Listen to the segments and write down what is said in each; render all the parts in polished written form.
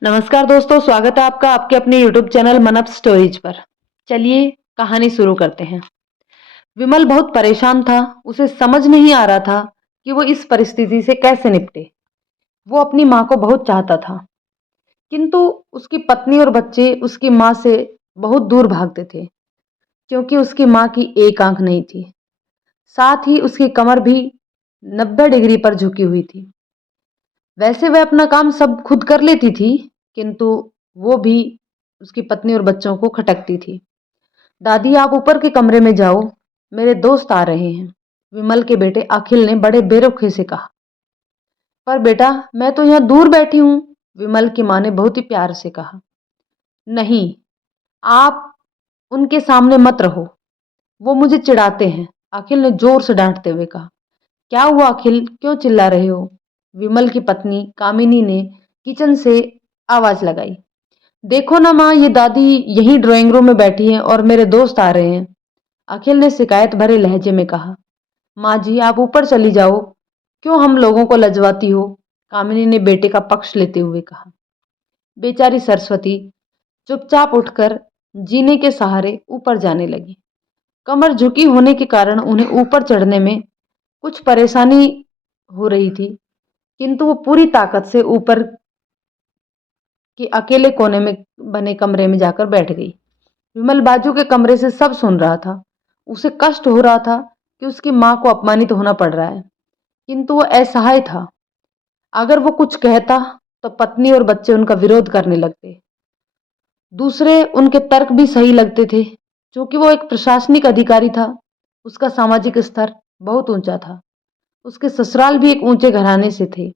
नमस्कार दोस्तों, स्वागत है आपका आपके अपने यूट्यूब चैनल मन अप स्टोरीज पर। चलिए कहानी शुरू करते हैं। विमल बहुत परेशान था। उसे समझ नहीं आ रहा था कि वो इस परिस्थिति से कैसे निपटे। वो अपनी माँ को बहुत चाहता था, किंतु उसकी पत्नी और बच्चे उसकी माँ से बहुत दूर भागते थे, क्योंकि उसकी माँ की एक आंख नहीं थी। साथ ही उसकी कमर भी 90 डिग्री पर झुकी हुई थी। वैसे वह अपना काम सब खुद कर लेती थी, किंतु वो भी उसकी पत्नी और बच्चों को खटकती थी। दादी, आप ऊपर के कमरे में जाओ, मेरे दोस्त आ रहे हैं, विमल के बेटे अखिल ने बड़े बेरुखे से कहा। पर बेटा, मैं तो यहाँ दूर बैठी हूँ, विमल की माँ ने बहुत ही प्यार से कहा। नहीं, आप उनके सामने मत रहो, वो मुझे चिढ़ाते हैं, अखिल ने जोर से डांटते हुए कहा। क्या हुआ अखिल, क्यों चिल्ला रहे हो? विमल की पत्नी कामिनी ने किचन से आवाज लगाई। देखो ना माँ, ये दादी यही ड्राइंग रूम में बैठी हैं और मेरे दोस्त आ रहे हैं, अखिल ने शिकायत भरे लहजे में कहा। माँ जी, आप ऊपर चली जाओ, क्यों हम लोगों को लजवाती हो? कामिनी ने बेटे का पक्ष लेते हुए कहा। बेचारी सरस्वती चुपचाप उठकर जीने के सहारे ऊपर जाने लगी। कमर झुकी होने के कारण उन्हें ऊपर चढ़ने में कुछ परेशानी हो रही थी, किंतु वो पूरी ताकत से ऊपर के अकेले कोने में बने कमरे में जाकर बैठ गई। विमल बाजू के कमरे से सब सुन रहा था। उसे कष्ट हो रहा था कि उसकी मां को अपमानित होना पड़ रहा है, किंतु वो असहाय था। अगर वो कुछ कहता तो पत्नी और बच्चे उनका विरोध करने लगते। दूसरे उनके तर्क भी सही लगते थे, क्योंकि वो एक प्रशासनिक अधिकारी था। उसका सामाजिक स्तर बहुत ऊंचा था। उसके ससुराल भी एक ऊंचे घराने से थे।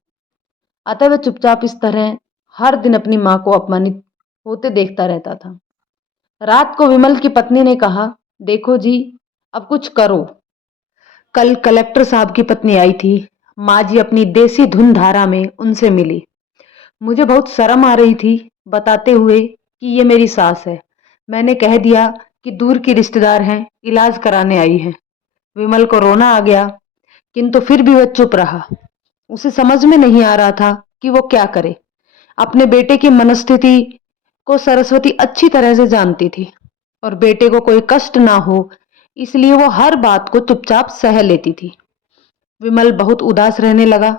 अतः वह चुपचाप इस तरह हर दिन अपनी मां को अपमानित होते देखता रहता था। रात को विमल की पत्नी ने कहा, देखो जी, अब कुछ करो। कल कलेक्टर साहब की पत्नी आई थी। माँ जी अपनी देसी धुन धारा में उनसे मिली। मुझे बहुत शर्म आ रही थी बताते हुए कि ये मेरी सास है। मैंने कह दिया कि दूर की रिश्तेदार हैं, इलाज कराने आई हैं। विमल को रोना आ गया, किंतु फिर भी वह चुप रहा। उसे समझ में नहीं आ रहा था कि वो क्या करे। अपने बेटे की मनस्थिति को सरस्वती अच्छी तरह से जानती थी, और बेटे को कोई कष्ट ना हो इसलिए वो हर बात को चुपचाप सह लेती थी। विमल बहुत उदास रहने लगा।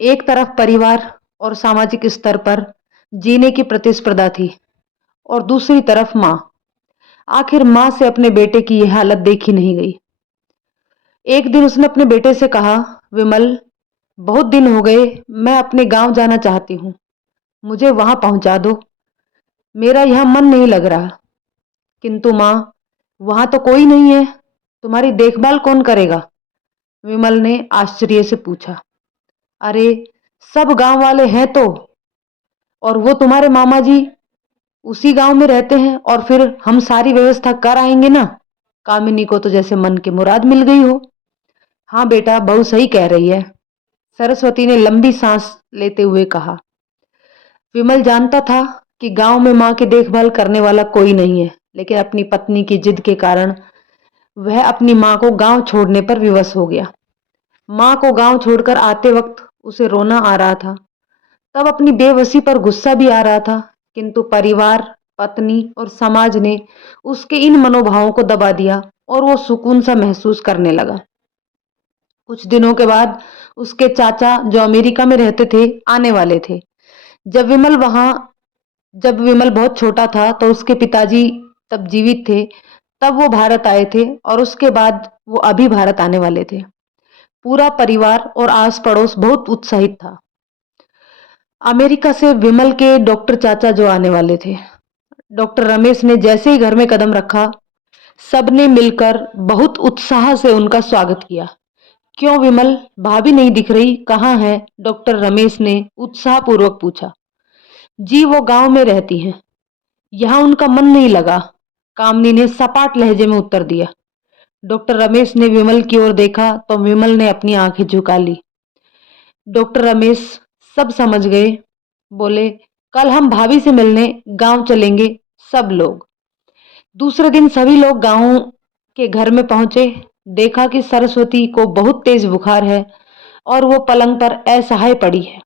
एक तरफ परिवार और सामाजिक स्तर पर जीने की प्रतिस्पर्धा थी, और दूसरी तरफ माँ। आखिर माँ से अपने बेटे की यह हालत देखी नहीं गई। एक दिन उसने अपने बेटे से कहा, विमल, बहुत दिन हो गए, मैं अपने गांव जाना चाहती हूँ, मुझे वहां पहुंचा दो। मेरा यहां मन नहीं लग रहा। किंतु माँ, वहां तो कोई नहीं है, तुम्हारी देखभाल कौन करेगा? विमल ने आश्चर्य से पूछा। अरे, सब गांव वाले हैं तो, और वो तुम्हारे मामा जी उसी गांव में रहते हैं, और फिर हम सारी व्यवस्था कर आएंगे ना। कामिनी को तो जैसे मन की मुराद मिल गई हो। हाँ बेटा, बहू सही कह रही है, सरस्वती ने लंबी सांस लेते हुए कहा। विमल जानता था कि गांव में मां की देखभाल करने वाला कोई नहीं है, लेकिन अपनी पत्नी की जिद के कारण वह अपनी मां को गांव छोड़ने पर विवश हो गया। मां को गांव छोड़कर आते वक्त उसे रोना आ रहा था, तब अपनी बेबसी पर गुस्सा भी आ रहा था, किंतु परिवार, पत्नी और समाज ने उसके इन मनोभावों को दबा दिया और वो सुकून सा महसूस करने लगा। कुछ दिनों के बाद उसके चाचा, जो अमेरिका में रहते थे, आने वाले थे। जब विमल वहां जब विमल बहुत छोटा था तो उसके पिताजी तब जीवित थे। तब वो भारत आए थे, और उसके बाद वो अभी भारत आने वाले थे। पूरा परिवार और आस पड़ोस बहुत उत्साहित था। अमेरिका से विमल के डॉक्टर चाचा जो आने वाले थे, डॉक्टर रमेश ने जैसे ही घर में कदम रखा, सबने मिलकर बहुत उत्साह से उनका स्वागत किया। क्यों विमल, भाभी नहीं दिख रही, कहाँ है? डॉक्टर रमेश ने उत्साहपूर्वक पूछा। जी, वो गांव में रहती हैं, यहाँ उनका मन नहीं लगा, कामनी ने सपाट लहजे में उत्तर दिया। डॉक्टर रमेश ने विमल की ओर देखा तो विमल ने अपनी आंखें झुका ली। डॉक्टर रमेश सब समझ गए। बोले, कल हम भाभी से मिलने गांव चलेंगे, सब लोग। दूसरे दिन सभी लोग गांव के घर में पहुंचे। देखा कि सरस्वती को बहुत तेज बुखार है और वो पलंग पर असहाय पड़ी है।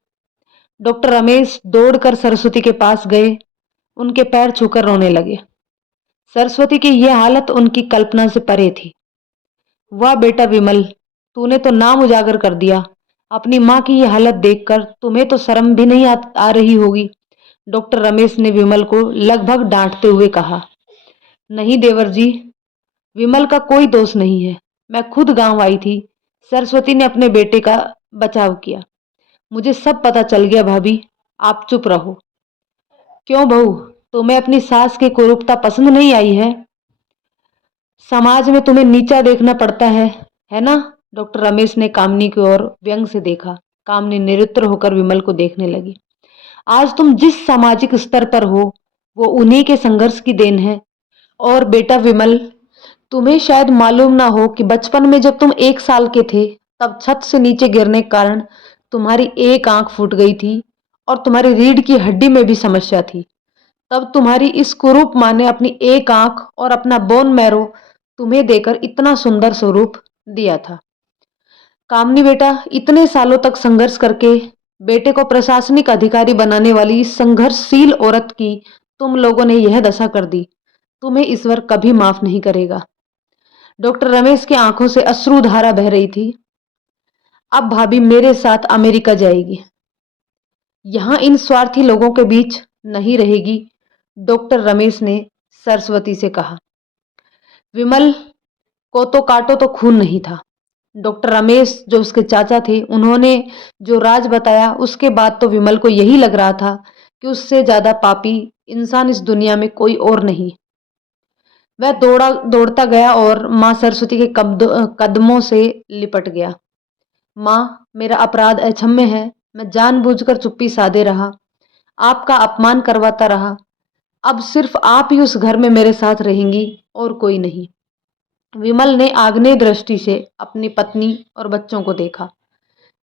डॉक्टर रमेश दौड़कर सरस्वती के पास गए, उनके पैर छूकर रोने लगे। सरस्वती की यह हालत उनकी कल्पना से परे थी। वाह बेटा विमल, तूने तो नाम उजागर कर दिया। अपनी माँ की ये हालत देखकर तुम्हें तो शर्म भी नहीं आ रही होगी। डॉक्टर रमेश ने विमल को लगभग डांटते हुए कहा। नहीं देवर जी, विमल का कोई दोष नहीं है। मैं खुद गांव आई थी। सरस्वती ने अपने बेटे का बचाव किया। मुझे सब पता चल गया भाभी, आप चुप रहो। क्यों बहू, तुम्हें अपनी सास की कुरूपता पसंद नहीं आई है? समाज में तुम्हें नीचा देखना पड़ता है ना? डॉक्टर रमेश ने कामनी की ओर व्यंग से देखा। कामनी निरुत्तर होकर विमल को देखने लगी। आज तुम जिस सामाजिक स्तर पर हो, वो उन्हीं के संघर्ष की देन है। और बेटा विमल, तुम्हें शायद मालूम ना हो कि बचपन में जब तुम 1 साल के थे, तब छत से नीचे गिरने के कारण तुम्हारी एक आंख फूट गई थी और तुम्हारी रीढ़ की हड्डी में भी समस्या थी। तब तुम्हारी इस कुरूप माँ ने अपनी एक आंख और अपना बोन मैरो तुम्हें देकर इतना सुंदर स्वरूप दिया था। कामनी बेटा, इतने सालों तक संघर्ष करके बेटे को प्रशासनिक अधिकारी बनाने वाली इस संघर्षशील औरत की तुम लोगों ने यह दशा कर दी। तुम्हें ईश्वर कभी माफ नहीं करेगा। डॉक्टर रमेश की आंखों से अश्रुधारा बह रही थी। अब भाभी मेरे साथ अमेरिका जाएगी, यहां इन स्वार्थी लोगों के बीच नहीं रहेगी। डॉक्टर रमेश ने सरस्वती से कहा। विमल को तो काटो तो खून नहीं था। डॉक्टर रमेश जो उसके चाचा थे, उन्होंने जो राज बताया, उसके बाद तो विमल को यही लग रहा था कि उससे ज्यादा पापी इंसान इस दुनिया में कोई और नहीं। वह दौड़ता गया और माँ सरस्वती के कदमों से लिपट गया। माँ, मेरा अपराध अक्षम्य है। मैं जानबूझकर चुप्पी साधे रहा, आपका अपमान करवाता रहा। अब सिर्फ आप ही उस घर में मेरे साथ रहेंगी और कोई नहीं। विमल ने आग्नेय दृष्टि से अपनी पत्नी और बच्चों को देखा।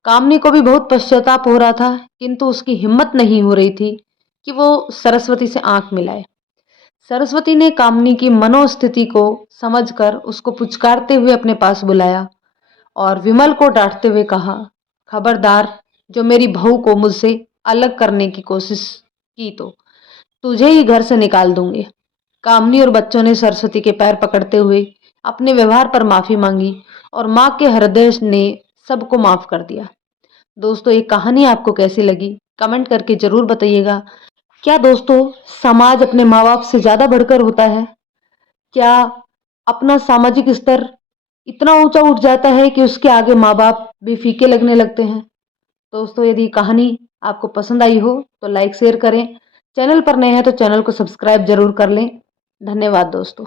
कामनी को भी बहुत पश्चाताप हो रहा था, किंतु उसकी हिम्मत नहीं हो रही थी कि वो सरस्वती से आंख मिलाए। सरस्वती ने कामनी की मनोस्थिति को समझकर उसको पुचकारते हुए अपने पास बुलाया और विमल को डांटते हुए कहा, खबरदार, जो मेरी बहू को मुझसे अलग करने की कोशिश की तो तुझे ही घर से निकाल दूंगे। कामनी और बच्चों ने सरस्वती के पैर पकड़ते हुए अपने व्यवहार पर माफी मांगी और माँ के हृदय ने सबको माफ कर दिया। दोस्तों, ये कहानी आपको कैसी लगी कमेंट करके जरूर बताइएगा। क्या दोस्तों, समाज अपने माँ बाप से ज्यादा बढ़कर होता है? क्या अपना सामाजिक स्तर इतना ऊंचा उठ जाता है कि उसके आगे माँ बाप भी फीके लगने लगते हैं? दोस्तों, यदि कहानी आपको पसंद आई हो तो लाइक शेयर करें। चैनल पर नए हैं तो चैनल को सब्सक्राइब जरूर कर लें। धन्यवाद दोस्तों।